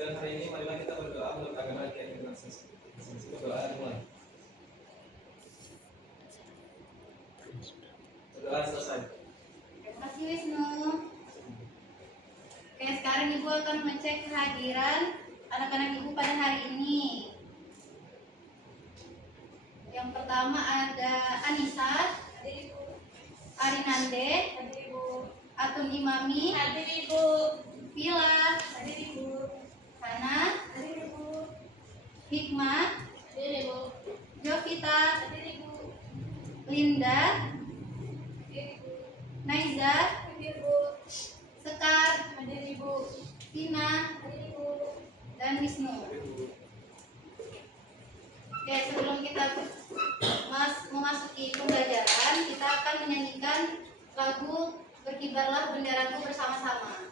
pembelajaran hari ini, marilah kita berdoa menurut agama kita dengan berdoa mulai. Berdoa selesai. Terima kasih Wisnu. Oke, sekarang Ibu akan mengecek kehadiran anak-anak Ibu pada hari ini. Yang pertama ada Anissa, Hadir Ibu. Arinande, Hadir Ibu. Atun Imami, Hadir Ibu. Vila, Hadir Ibu. Hana, Hadir Ibu. Hikmah, Hadir Ibu. Jovita, Hadir Ibu. Linda, Hadir Ibu. Naiza, Hadir Ibu. Sekar, Hadir Ibu. Tina, Hadir Ibu. dan Wisnu. Oke, sebelum kita memasuki pembelajaran, kita akan menyanyikan lagu Berkibarlah Benderaku bersama-sama.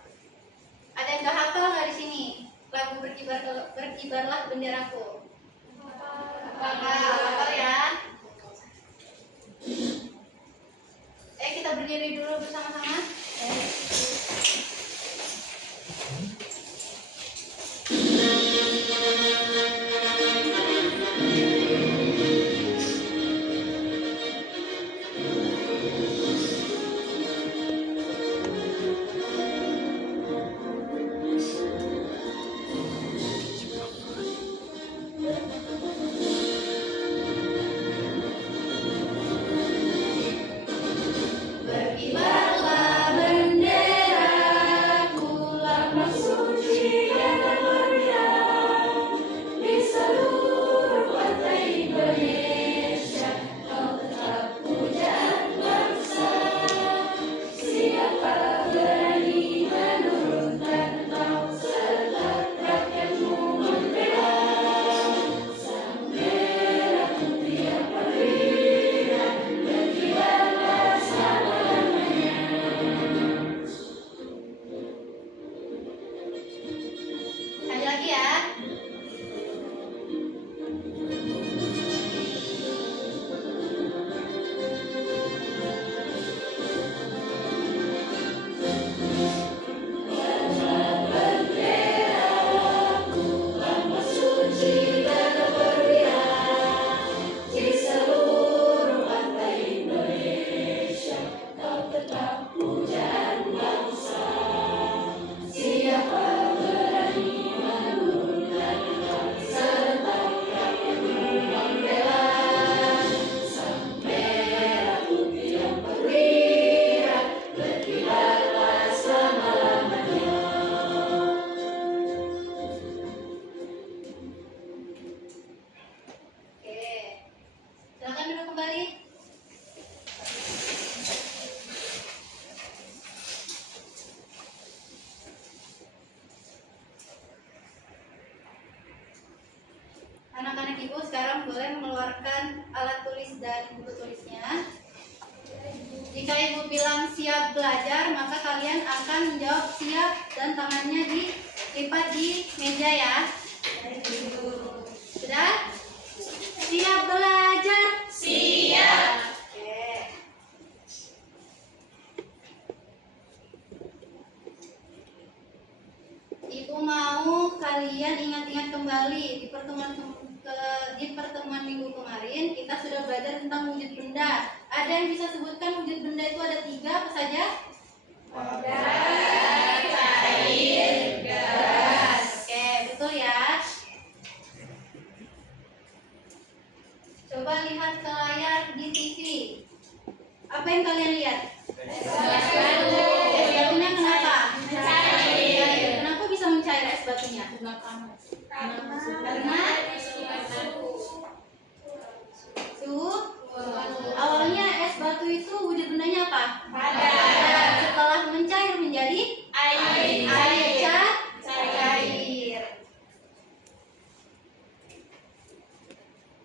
Ada yang gak hafal nggak di sini? Lagu Berkibarlah Benderaku. Hafal ya? Kita berdiri dulu bersama-sama. Berkibarlah benderaku, lambang suci yang bermeriah di seluruh pantai Indonesia. Kau tetap pujaan bangsa. Siapa berani menurunkan kau serta rakyatmu membela? Sang merah putih yang perwira berkibarlah selama-lamanya. Sekali lagi ya. Lambang suci dan bermeriah di seluruh pantai Indonesia. Kau tetap pujaan bangsa. Siapa berani menurunkan kau serta rakyatmu membela? Sang merah putih yang perwira berkibarlah selama-lamanya. Oke, silakan duduk kembali. Anak-anak Ibu sekarang boleh mengeluarkan alat tulis dan buku tulisnya. Jika Ibu bilang siap belajar, maka kalian akan menjawab siap dan tangannya dilipat di meja ya. Sudah? Siap belajar? Siap. Oke. Ibu mau kalian ingat-ingat kembali di pertemuan minggu kemarin kita sudah belajar tentang wujud benda. Ada yang bisa sebutkan wujud benda itu ada 3 apa saja? Padat, cair, gas. Oke, betul ya. Coba lihat ke layar di TV. Apa yang kalian lihat? Es batunya kenapa? Mencair. Kenapa bisa mencair es batunya? Karena suhu. Awalnya es batu itu wujud bendanya apa? Padat. Setelah mencair menjadi Air. cair.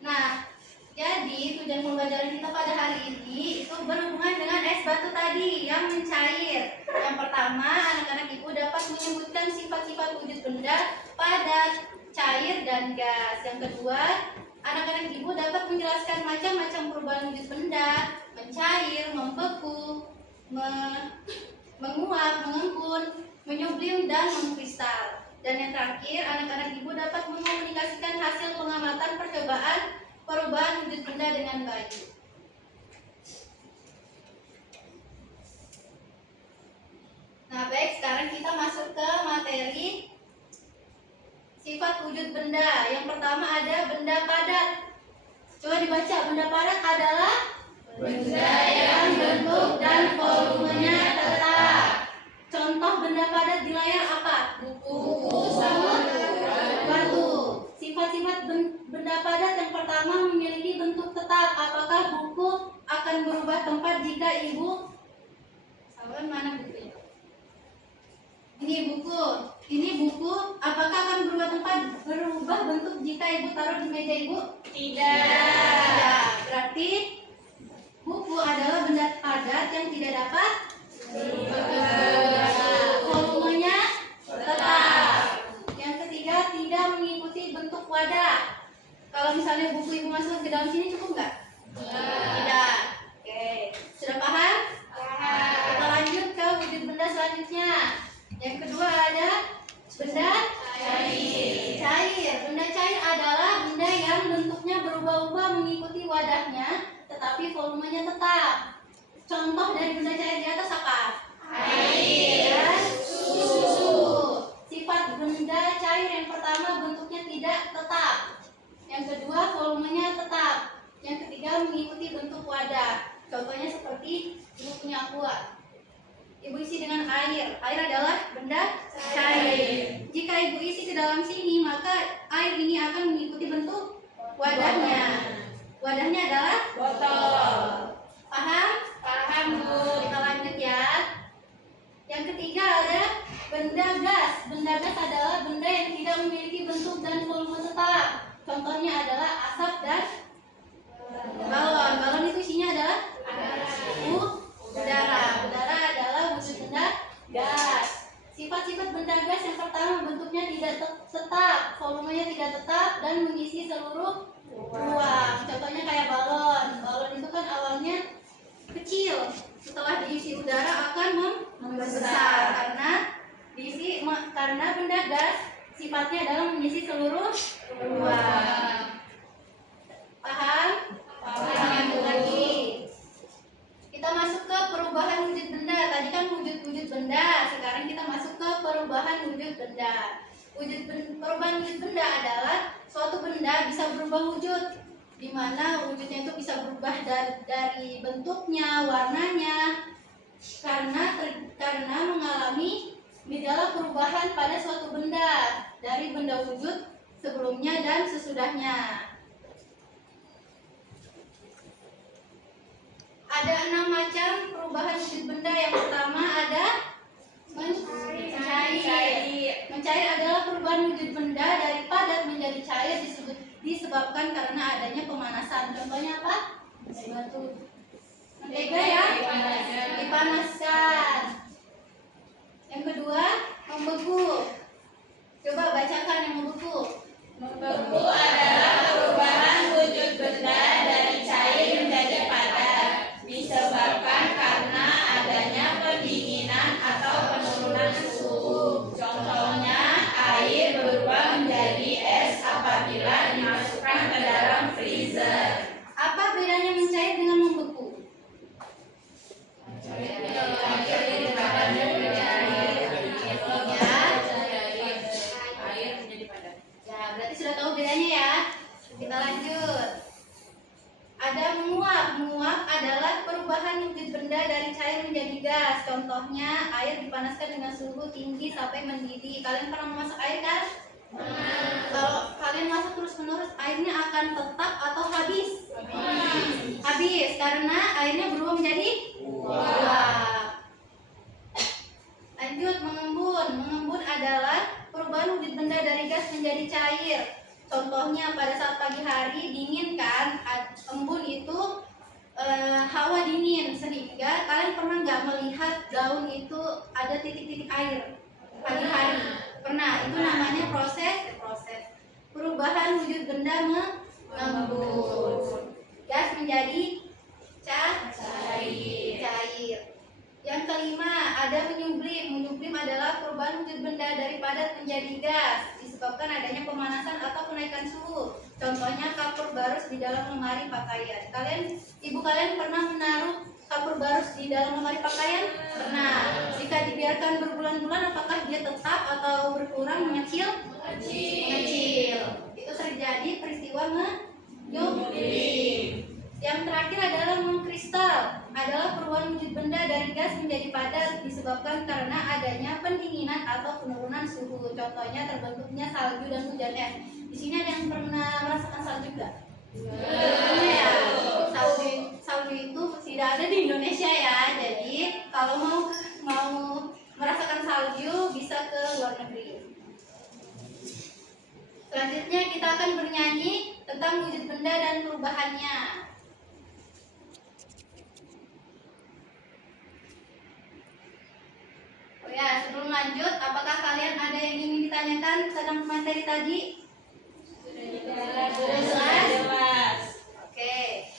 Nah, jadi tujuan pembelajaran kita pada hari ini itu berhubungan dengan es batu tadi yang mencair. Yang pertama, anak-anak Ibu dapat menyebutkan sifat-sifat wujud benda padat, cair, dan gas. Yang kedua, anak-anak Ibu dapat menjelaskan macam-macam perubahan wujud benda, mencair, membeku, menguap, mengembun, menyublim, dan mengkristal. Dan yang terakhir, anak-anak ibu dapat mengkomunikasikan hasil pengamatan percobaan perubahan wujud benda dengan baik. Nah, baik, sekarang kita masuk ke materi sifat wujud benda. Yang pertama ada benda padat. Coba dibaca, benda padat adalah Benda yang bentuk dan volumenya tetap. contoh benda padat di layar apa? Buku, Semut, batu. batu. Sifat-sifat benda padat yang pertama memiliki bentuk tetap. Apakah buku akan berubah tempat jika ibu? Sawan mana bukunya? Ini buku. Apakah akan berubah bentuk jika ibu taruh di meja ibu? Tidak. Berarti buku adalah benda padat yang tidak dapat volumenya tetap. Yang ketiga, tidak mengikuti bentuk wadah. Kalau misalnya buku ibu masuk ke dalam sini cukup nggak? Tidak. Oke, sudah paham? Kita lanjut ke wujud benda selanjutnya. Yang kedua ada benda cair. Benda cair adalah benda yang bentuknya berubah-ubah mengikuti wadahnya, tetapi volumenya tetap. Contoh dari benda cair di atas apa? Air, Dan susu. Sifat benda cair yang pertama bentuknya tidak tetap. Yang kedua volumenya tetap. Yang ketiga mengikuti bentuk wadah. Contohnya seperti ibu punya aqua. Ibu isi dengan air. Air adalah benda cair. Jika ibu isi ke dalam sini, maka air ini akan mengikuti bentuk wadahnya. Wadahnya adalah botol. paham? Paham, Bu. Kita lanjut ya. Yang ketiga ada benda gas. Benda gas adalah benda yang tidak memiliki bentuk dan volume tetap. Contohnya adalah asap dan balon. Balon itu isinya adalah udara. Udara adalah wujud benda gas. Sifat-sifat benda gas yang pertama bentuknya tidak tetap, volumenya tidak tetap dan mengisi seluruh ruang. Contohnya kayak balon. Balon itu kan awalnya kecil, setelah diisi udara akan membesar karena benda gas sifatnya adalah mengisi seluruh ruang. Paham? Paham, Bu. Lagi. Kita masuk ke perubahan wujud benda. Tadi kan wujud benda, sekarang kita masuk ke perubahan wujud benda. Perubahan wujud benda adalah suatu benda bisa berubah wujud, di mana wujudnya itu bisa berubah dari bentuknya, warnanya, karena mengalami gejala perubahan pada suatu benda dari benda wujud sebelumnya dan sesudahnya. Ada 6 macam perubahan wujud benda. Yang pertama ada mencair. Mencair adalah perubahan wujud benda dari padat menjadi cair disebabkan karena adanya pemanasan. Contohnya apa? Batu. Mentega ya? Dipanaskan. Yang kedua, membeku. Coba bacakan yang membeku. Membeku adalah perubahan wujud benda dari cair menjadi padat, disebabkan karena adanya pendinginan atau penurunan suhu. Contohnya, air berubah menjadi es apabila dimasukkan ke dalam freezer. Apa bedanya mencair dengan membeku? Ya, berarti sudah tahu bedanya ya. Kita lanjut. Ada menguap. Menguap adalah perubahan wujud benda dari cair menjadi gas. Contohnya, air dipanaskan dengan suhu tinggi sampai mendidih. Kalian pernah memasak air kan? Kalau kalian masak terus-menerus, airnya akan tetap atau habis? Habis, karena airnya berubah menjadi uap. Lanjut, mengembun. Mengembun adalah perubahan wujud benda dari gas menjadi cair. Contohnya pada saat pagi hari dingin kan, embun itu hawa dingin, sehingga kalian pernah nggak melihat daun itu ada titik-titik air pagi hari? Pernah. Itu namanya proses perubahan wujud benda mengembun. Gas menjadi cair. Yang kelima, ada menyublim. Menyublim adalah perubahan wujud benda dari padat menjadi gas disebabkan adanya pemanasan atau kenaikan suhu. Contohnya kapur barus di dalam lemari pakaian. Ibu kalian pernah menaruh kapur barus di dalam lemari pakaian? Pernah. Jika dibiarkan berbulan-bulan, apakah dia tetap atau berkurang, mengecil? Mengecil. Itu terjadi peristiwa menyublim. Yang terakhir adalah mengkristal. Adalah perubahan wujud benda dari gas menjadi padat disebabkan karena adanya pendinginan atau penurunan suhu. Contohnya terbentuknya salju dan hujan es. Di sini ada yang pernah merasakan salju nggak? Ya, salju itu tidak ada di Indonesia ya. Jadi kalau mau merasakan salju bisa ke luar negeri. Selanjutnya kita akan bernyanyi tentang wujud benda dan perubahannya. Oh ya, sebelum lanjut, apakah kalian ada yang ingin ditanyakan tentang materi tadi? Sudah jelas. Oke.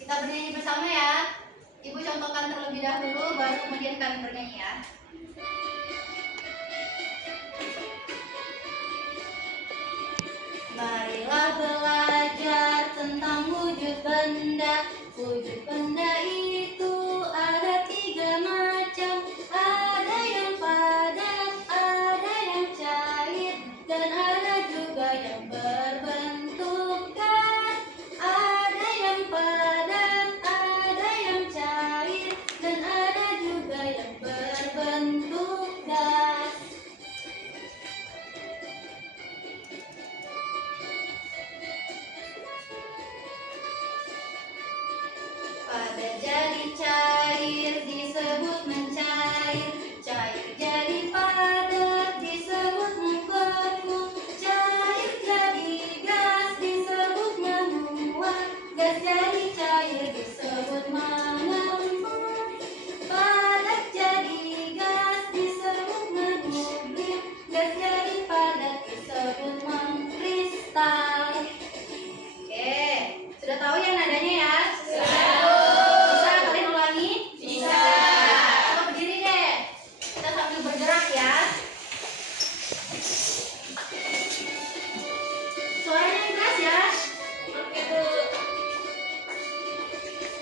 Kita bernyanyi bersama ya. Ibu contohkan terlebih dahulu, baru kemudian kalian bernyanyi ya. Marilah belajar tentang wujud benda. Wujud benda itu ada 3 macam. Ada yang padat, ada yang cair, dan ada juga yang berbentuk gas. Ada yang padat, ada yang cair, dan ada juga yang berbentuk gas. Padat jadi cair disebut mencair, cair jadi padat disebut membeku, cair jadi gas disebut menguap, gas jadi cair disebut mengembun, padat jadi gas disebut menyublim, gas jadi padat disebut mengkristal. Oke, sudah tahu ya nadanya ya? Bisa kalian ulangi? Bisa. Coba berdiri deh. Kita sambil bergerak ya. Suaranya yang keras ya. Oke, Bu.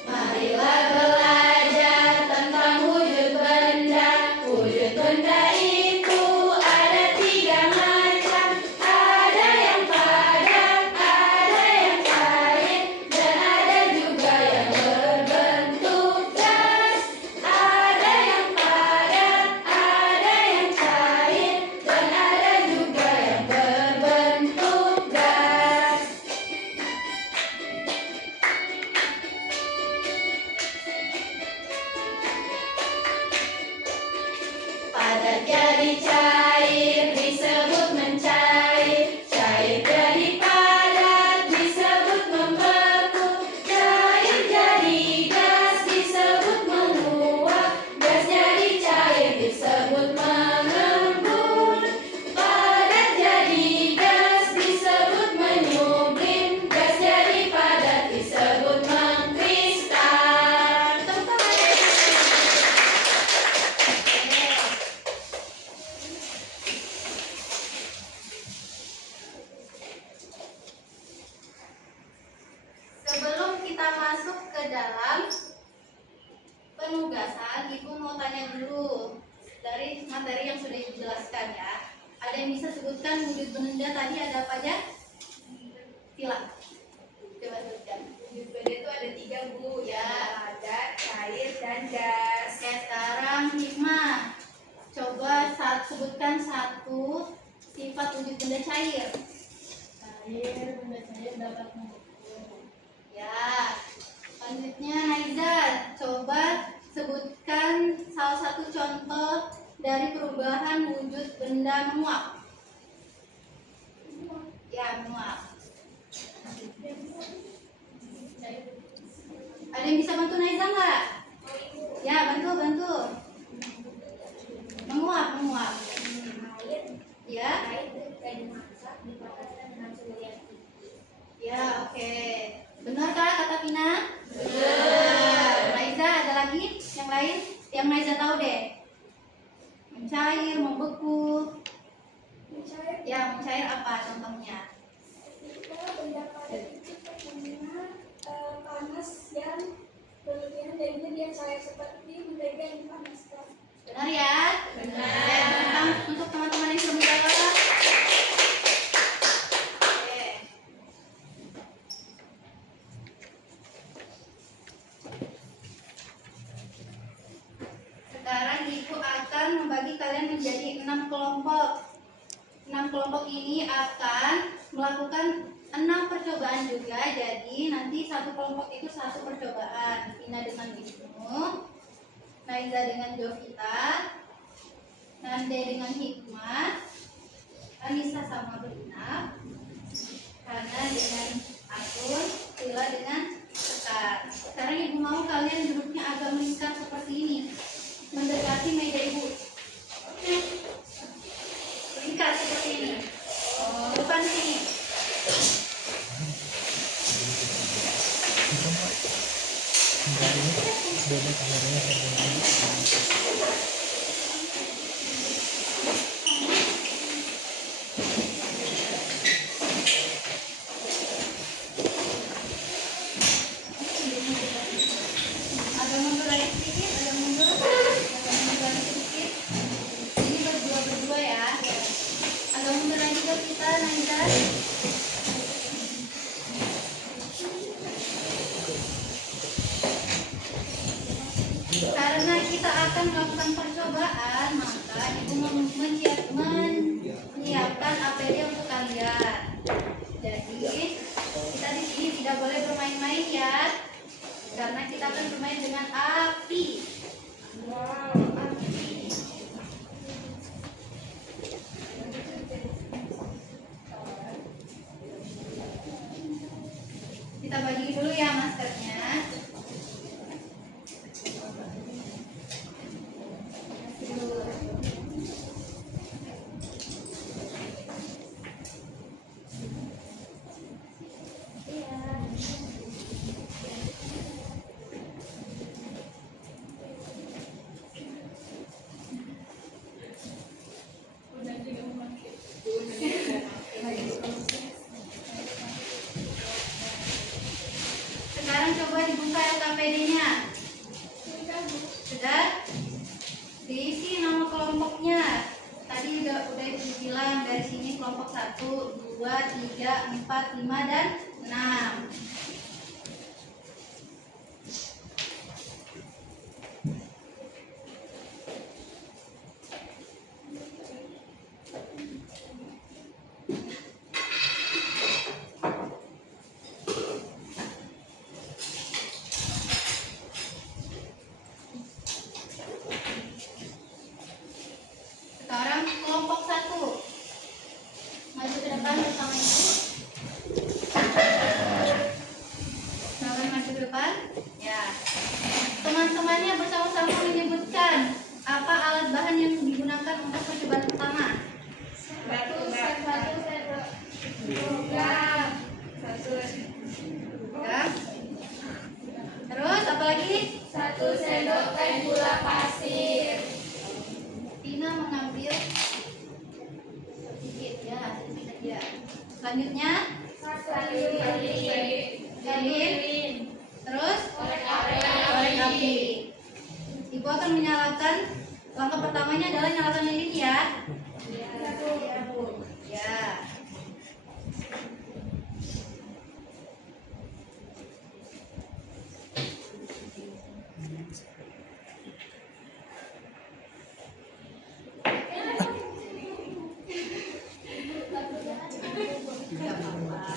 Marilah belajar tentang wujud benda. Wujud benda itu ada 3 macam. Ada yang padat, ada yang cair, dan ada juga yang berbentuk gas. Ada yang padat, ada yang cair, dan ada juga yang berbentuk gas. Padat jadi cair disebut mencair, cair jadi padat disebut membeku, cair jadi gas disebut menguap, gas jadi cair disebut mengembun, padat jadi gas disebut menyublim, gas jadi padat disebut mengkristal. Sebelum kita masuk ke dalam penugasan, Ibu mau tanya dulu dari materi yang sudah Ibu jelaskan ya. Ada yang bisa sebutkan wujud benda tadi ada apa aja? Tila. Coba sebutkan. Wujud benda itu ada 3, Bu. Ya. Padat, cair, dan gas. Oke, sekarang Hikmah. Coba sebutkan satu sifat wujud benda cair. Cair, benda cair dapat membeku. Ya, selanjutnya Naizar, coba sebutkan salah satu contoh dari perubahan wujud benda menguap. Ya, menguap. Ada yang bisa bantu Naizar nggak? Ya, bantu. Menguap. Ya. Ya, oke. Benar kah kata Pina? Benar. Raiza, ada lagi yang lain? Yang Naiza tahu deh. Mencair, membeku. Mencair. Ya, mencair apa contohnya? Ketika benda padat itu terkena panas yang berlebihan jadinya dia cair seperti mentega yang dipanaskan. Benar ya? Benar. Untuk teman-teman yang belum jawab. Oke. Sekarang Ibu akan membagi kalian menjadi 6 kelompok. 6 kelompok ini akan melakukan 6 percobaan juga. Jadi nanti satu kelompok itu satu percobaan. Vina dengan Wisnu, Naiza dengan Jovita, Nande dengan Hikmah, Anissa sama Berina, Hana dengan Akun, Tila dengan Sekar. Sekarang Ibu mau kalian duduknya agak melingkar seperti ini, mendekati meja Ibu. Melingkar seperti ini. Depan sini. Agak mundur lagi sedikit, agak mundur lagi sedikit. Ini berdua ya. Agak mundur lagi ke kita, Naiza. Karena kita akan melakukan percobaan, maka Ibu menyiapkan APD untuk kalian. Jadi kita di sini tidak boleh bermain-main ya, karena kita akan bermain dengan api. Wow, api. Kita bagi dulu ya maskernya. Sekarang coba dibuka LKPD-nya. Sudah? Diisi nama kelompoknya. Tadi udah Ibu bilang dari sini kelompok 1, 2, 3, 4, 5 dan 6. Sekarang kelompok 1. Maju ke depan bersama Ibu. Tangan maju ke depan. Ya. Teman-temannya bersama-sama menyebutkan apa alat bahan yang digunakan untuk percobaan pertama. Satu sendok logam. Ya. Terus apa lagi? 1 sendok teh gula pasir. Tina mengambil sedikit ya, sedikit aja. Selanjutnya, 1 lilin. terus Korek korek api. Ibu akan menyalakan. Langkah pertamanya adalah nyalakan lilin ya. Ya, Bu. Ya. Nggak apa-apa.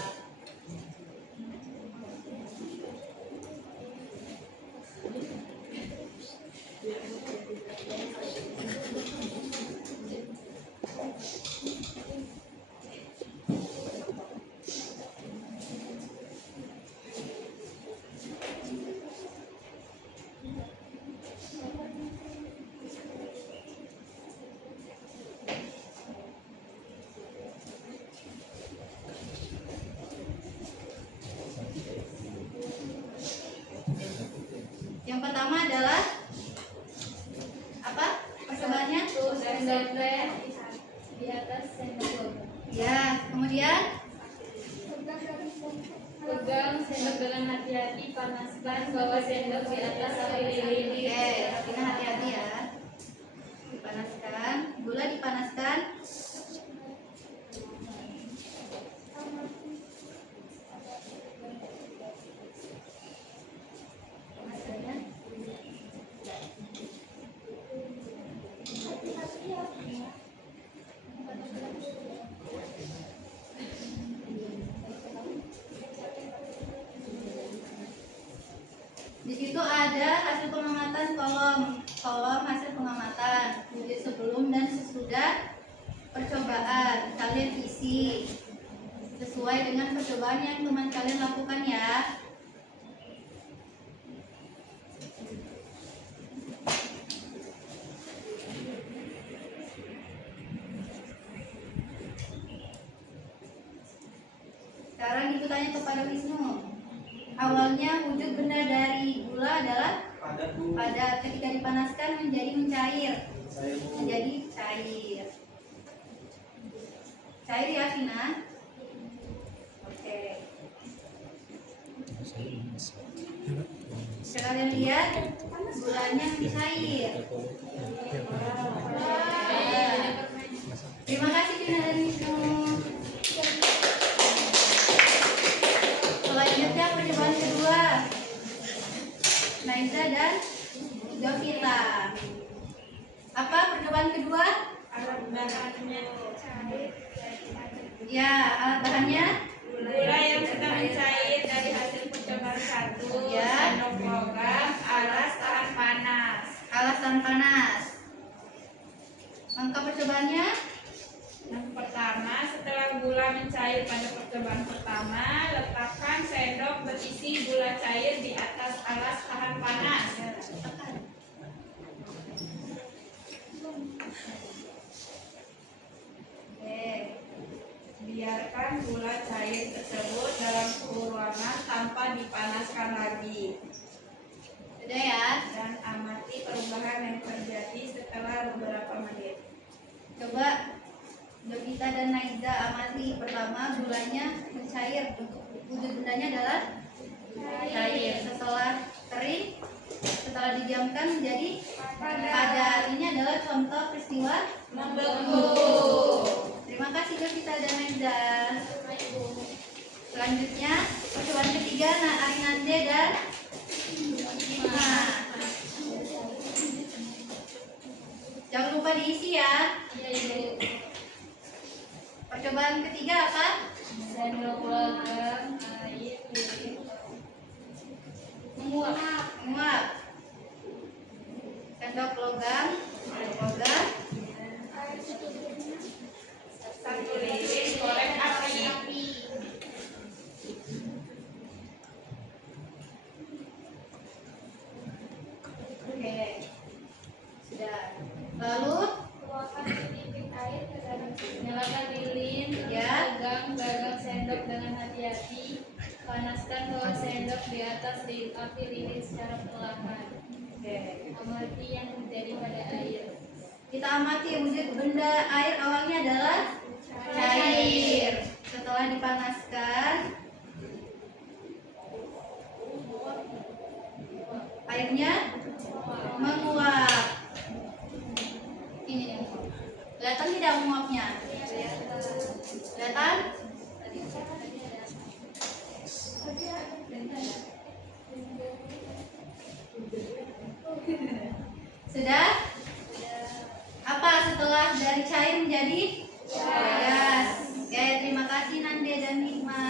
Yang pertama adalah Kemudian Pegang sendok dengan hati-hati, panaskan, bawa sendok di atas api lilin. oke, kita hati-hati ya. Dipanaskan, gula dipanaskan. Panaskannya. Di situ ada hasil pengamatan kolom hasil pengamatan wujud sebelum dan sesudah percobaan. Kalian isi sesuai dengan percobaan yang teman kalian lakukan ya. Sekarang ibu tanya kepada Wisnu. Awalnya wujud benda dari gula adalah Padat Bu. padat, ketika dipanaskan menjadi mencair. Saya Bu. Menjadi cair. Cair ya, Vina? Oke. Sekalian lihat gulanya mencair. Terima kasih Vina dan Wisnu. Selanjutnya percobaan kedua, Naiza dan Jovita. Apa percobaan kedua? Alat bahannya Ya, alat bahannya. gula yang sedang mencair dari hasil percobaan 1. Ya. Sendok logam, alas tahan panas. Alas tahan panas. Angka percobaannya. Yang pertama, setelah gula mencair pada percobaan pertama, letakkan sendok berisi gula cair di atas alas tahan panas. Oke. Biarkan gula cair tersebut dalam suhu ruangan tanpa dipanaskan lagi. Sudah ya. Dan amati perubahan yang terjadi setelah beberapa menit. Coba Jovita dan Naiza amati. Pertama, gulanya mencair. Wujud bendanya adalah cair. Setelah kering, setelah didiamkan menjadi padat. Ini adalah contoh peristiwa Membeku. Terima kasih Jovita dan Naiza. Selanjutnya percobaan ketiga, Arinande dan Hikma. Jangan lupa diisi ya. Percobaan ketiga apa? Sendok logam, air, lilin. Menguap. Sendok logam. Satu lilin, korek api. Oke. Sudah. Lalu Tuangkan sedikit air ke dalam Nyalakan lilin, Ya. pegang sendok dengan hati-hati. Panaskan bawah sendok di atas api lilin secara perlahan. oke. Amati yang terjadi pada air. Kita amati wujud benda air awalnya adalah cair. Setelah dipanaskan, airnya menguap. Ini nih. Kelihatan tidak menguapnya? Kelihatan? Sudah? Apa setelah dari cair menjadi gas? Oke, terima kasih Nande dan Hikma.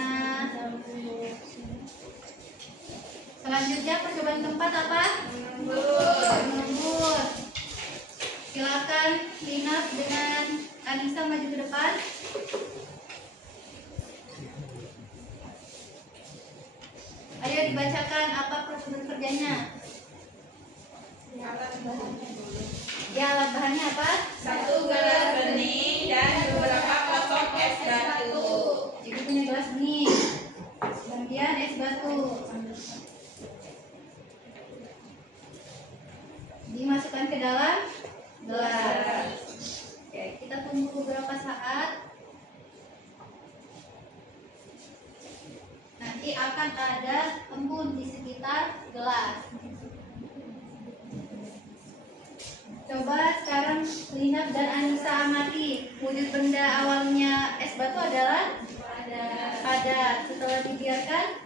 Selanjutnya percobaan keempat apa? Mengembut. Silakan Linap dengan Anissa maju ke depan. Ayo dibacakan apa prosedur kerjanya. Ya, alat bahannya apa? 1 gelas bening dan beberapa potong es batu. Ibu punya gelas bening. Kemudian es batu. Dimasukkan ke dalam gelas. Oke, kita tunggu beberapa saat. pasti akan ada embun di sekitar gelas. Coba sekarang Lina dan Anissa amati. Wujud benda awalnya es batu adalah padat. Setelah dibiarkan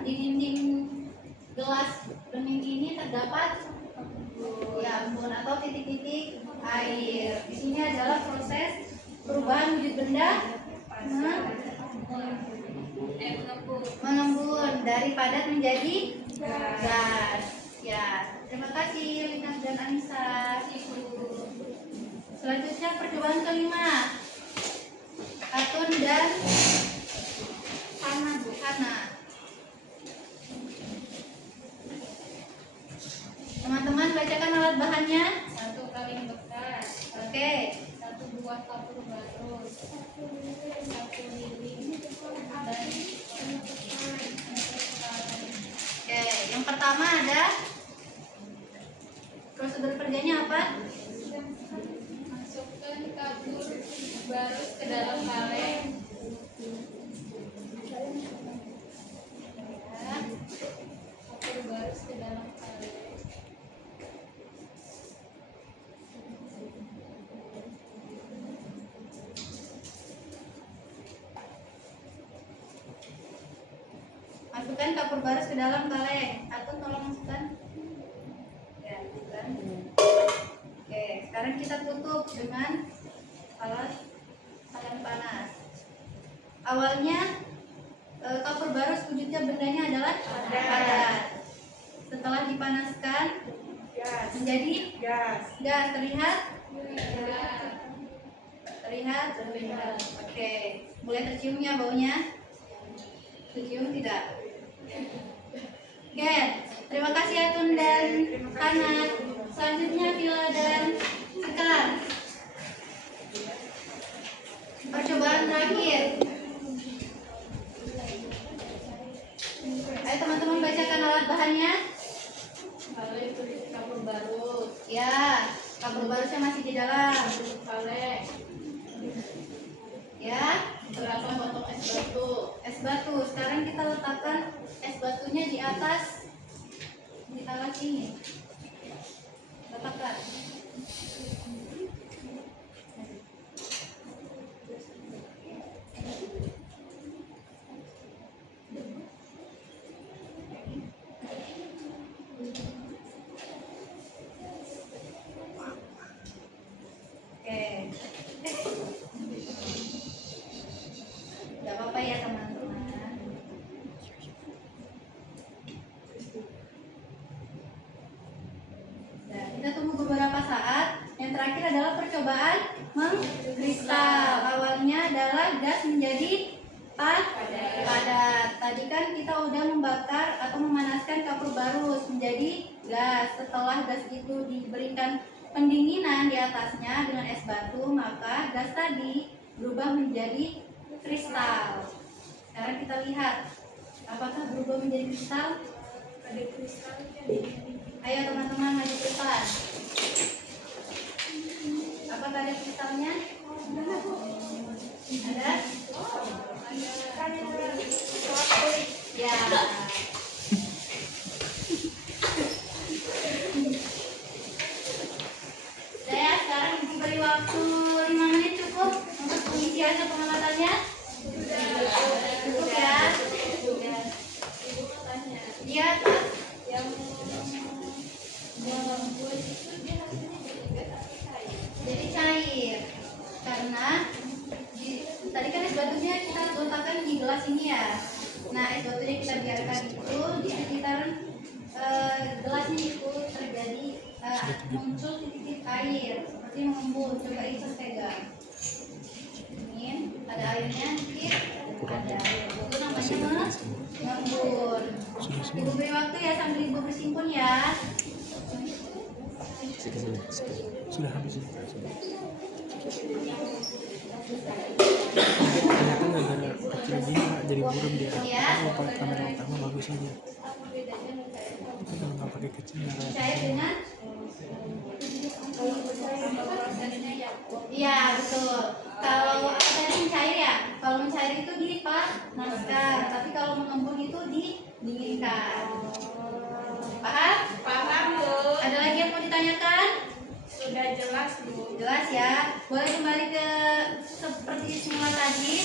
di dinding gelas bening ini terdapat ya embun atau titik-titik air. Di sini adalah proses perubahan wujud benda mengembun dari padat menjadi gas. Ya, terima kasih Lina dan Anissa. Selanjutnya percobaan kelima. Katun dan Hana. Teman-teman bacakan alat bahannya. 1 kaleng bekas. Oke. 1 buah kapur barus. 1 lilin. Dan Oke, yang pertama ada prosedur kerjanya apa? masukkan kapur barus ke dalam kaleng. Ya. Kapur barus ke dalam kaleng. Masukkan kapur barus ke dalam kaleng. Atun tolong masukkan. Ya, masukkan. Oke, sekarang kita tutup dengan alat tangan panas. Awalnya kapur barus wujudnya bendanya adalah padat. Setelah dipanaskan menjadi gas. Terlihat? Terlihat? Oke, mulai terciumnya baunya? Tercium tidak? Oke, terima kasih Atun dan Hana. Selanjutnya Vila dan Sekar. Percobaan terakhir. Ayo teman-teman bacakan alat bahannya. Kaleng berisi kapur barus. Ya, kapur barusnya masih di dalam. Kaleng. Ya, 8 potong es batu. es batu. Sekarang kita letakkan es batunya di atas ini. Letakkan. Oke. Gak apa-apa ya teman-teman. Nah, kita tunggu beberapa saat. Yang terakhir adalah percobaan mengkristal. Awalnya adalah gas menjadi padat. Tadi kan kita udah membakar atau memanaskan kapur barus menjadi gas. Setelah gas itu diberikan pendinginan di atasnya dengan es batu, maka gas tadi berubah menjadi kristal. Sekarang kita lihat apakah berubah menjadi kristal? Ada kristalnya. Ayo teman-teman maju ke depan. Apakah ada kristalnya? Ada? Ya. Saya sekarang ibu beri waktu 5 menit cukup untuk pengisian pengamatannya. Cukup ya. Iya, Pak. Jadi cair karena tadi kan es batunya kita letakkan di gelas ini ya. Nah, es batunya kita biarkan itu di sekitar gelasnya itu terjadi muncul titik-titik air seperti mengembun. Coba Isa pegang. Ini ada airnya dikit. Ada. Itu namanya mengembun. Ibu beri waktu ya sambil ibu bersimpun ya. Sudah habis ini. Ternyata gara-gara kecil gini Pak, jadi buram dia. Kalau pakai kamera utama bagus aja. Kalau nggak pakai kecil nggak ada. Cair dengan iya betul. Kalau apa tadi mencair ya? Kalau mencair itu gini Pak, nah didinginkan. Paham? Paham, Bu? Ada lagi yang mau ditanyakan? Sudah jelas, Bu. Jelas ya. Boleh kembali ke seperti semula tadi.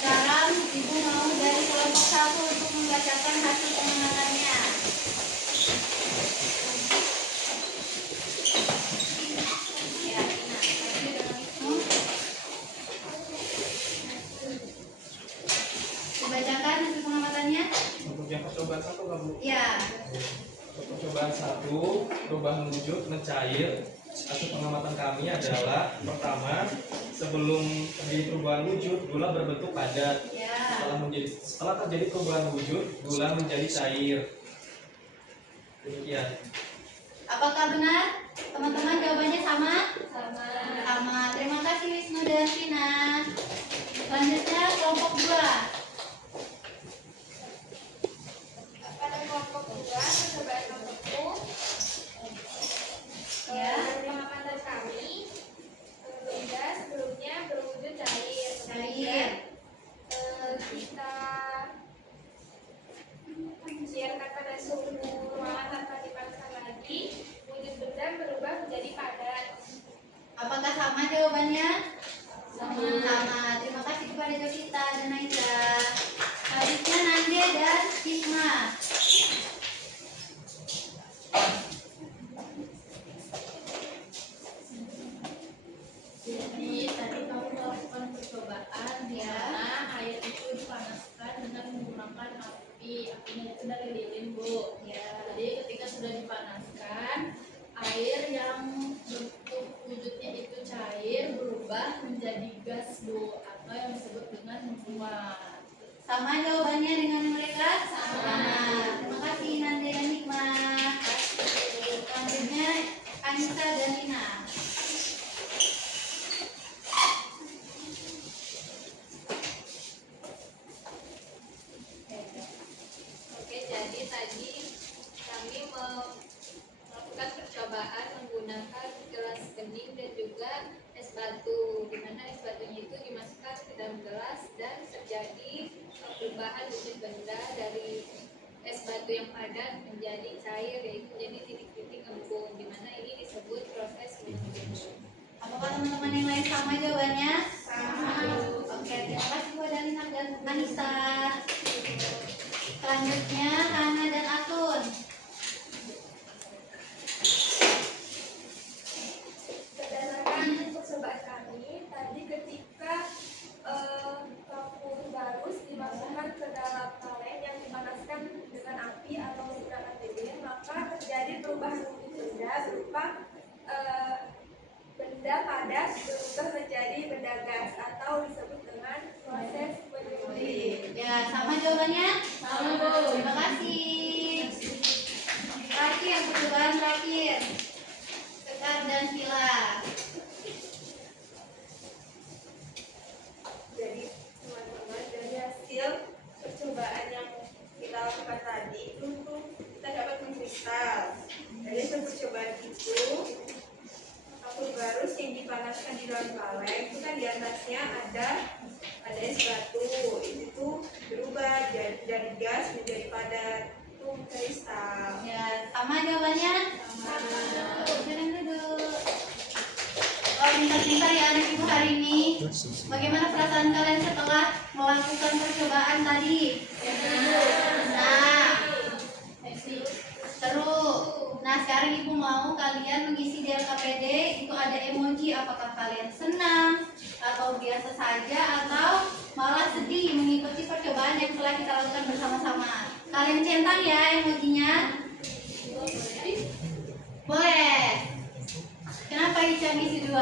Sekarang Ibu mau dari kelompok 1 untuk membacakan hasil pengamatan. Ya, dibacakan hasil pengamatannya. Untuk yang percobaan 1 Kak, Bu. Ya. Untuk percobaan 1, perubahan wujud mencair. Hasil pengamatan kami adalah pertama, sebelum terjadi perubahan wujud, gula berbentuk padat. Ya. Setelah terjadi perubahan wujud, gula menjadi cair. Demikian. Apakah benar? Teman-teman jawabannya sama? Sama. Sama. Terima kasih Wisnu dan Vina. Selanjutnya kelompok 2. Pada kelompok 2 percobaan nomor 1, Ya. pengamatan kami benda sebelumnya berwujud cair. Cair. Kita biarkan pada suhu ruangan tanpa dipanaskan lagi, wujud benda berubah menjadi padat. Apakah sama jawabannya? Sama. Terima kasih kepada Jovita dan Naida. Selanjutnya Nande dan Hikmah. Jadi tadi kamu melakukan percobaan di mana air itu dipanaskan dengan menggunakan api. Apinya itu dari lilin, Bu. Ya. Jadi ketika sudah dipanaskan, air yang bentuk wujudnya itu cair berubah menjadi gas, Bu, atau yang disebut dengan menguap. Sama jawabannya dengan mereka? Sama. Terima kasih Nande dan Hikmah. Selanjutnya Anissa dan Nina. Oke, jadi tadi kami melakukan percobaan menggunakan gelas bening dan juga es batu, di mana es batunya itu dimasukkan ke dalam gelas dan terjadi perubahan wujud benda dari es batu yang padat menjadi cair, yaitu jadi titik-titik embun, di mana ini disebut proses embun. Apakah teman-teman yang lain sama jawabannya? Sama. Oke, terima kasih kepada Nina dan Anissa. Selanjutnya Hana dan Atun. Berdasarkan percobaan kami, tadi ketika kapur barus dimasukkan ke dalam kaleng yang dipanaskan dengan api atau menggunakan lilin, maka terjadi perubahan wujud benda berupa benda padat berubah menjadi benda gas atau disebut dengan proses penyuling. Ya, sama jawabannya? Sama, Bu. Terima kasih. Terakhir, percobaan terakhir. Sekar dan Vila. Jadi teman-teman, dari hasil percobaan yang kita lakukan tadi itu kita dapat mengkristal. Dari hasil percobaan itu kapur barus yang dipanaskan di dalam kaleng itu kan di atasnya ada es batu, itu tuh berubah dari gas menjadi padat, itu kristal. Ya, sama jawabannya? Sama. Silakan duduk. Oh, pintar-pintar ya anak ibu hari ini. Bagaimana perasaan kalian setelah melakukan percobaan tadi? Nah, seru. Nah, sekarang ibu mau kalian mengisi di LKPD. Itu ada emoji. Apakah kalian senang atau biasa saja atau malah sedih mengikuti percobaan yang telah kita lakukan bersama-sama? Kalian centang ya emojinya. Boleh. Kenapa Ica ngisi 2?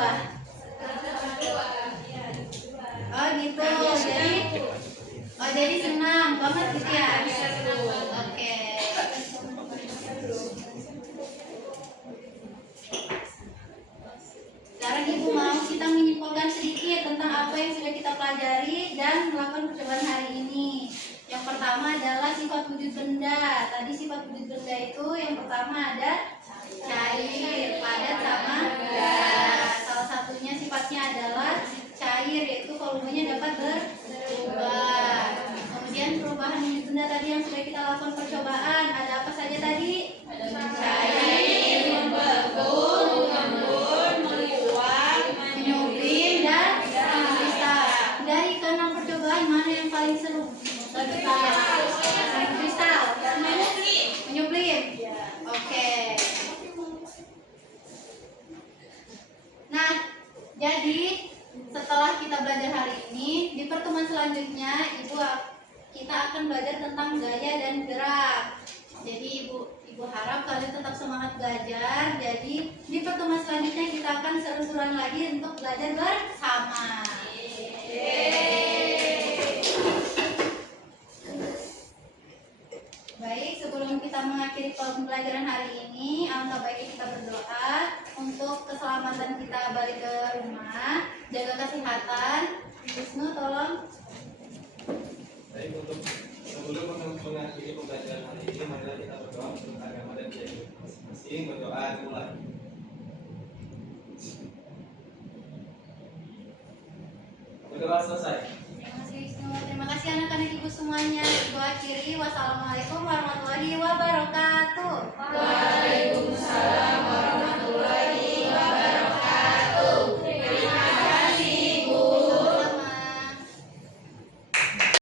Oh gitu. Jadi senang banget gitu ya. Oke. Sekarang ibu mau kita menyimpulkan sedikit tentang apa yang sudah kita pelajari dan melakukan percobaan hari ini. Yang Yang pertama adalah sifat wujud benda. Tadi sifat wujud benda itu yang pertama ada cair, padat, sama gas. Salah satunya sifatnya adalah cair, yaitu volumenya dapat berubah. Kemudian perubahan wujud benda tadi yang sudah kita lakukan percobaan, ada apa saja tadi? Cair, membeku, mengembun, meluap, menyublim, dan kristal. Dari keenam percobaan mana yang paling seru? Kristal. Menyublim. Oke. Nah, jadi setelah kita belajar hari ini, di pertemuan selanjutnya kita akan belajar tentang gaya dan gerak. Jadi ibu harap kalian tetap semangat belajar. Jadi di pertemuan selanjutnya kita akan seru-seruan lagi untuk belajar bersama. Baik, sebelum kita mengakhiri pembelajaran hari ini, alangkah baiknya kita berdoa untuk keselamatan kita balik ke rumah, jaga kesehatan. Wisnu, tolong. Baik, untuk sebelum mengakhiri pembelajaran hari ini, marilah kita berdoa untuk agama dan kehidupan masing-masing. Berdoa mulai. Berdoa selesai. Terima kasih Wisnu. Terima kasih anak-anak ibu semuanya. Ibu akhiri. Wassalamualaikum warahmatullahi wabarakatuh.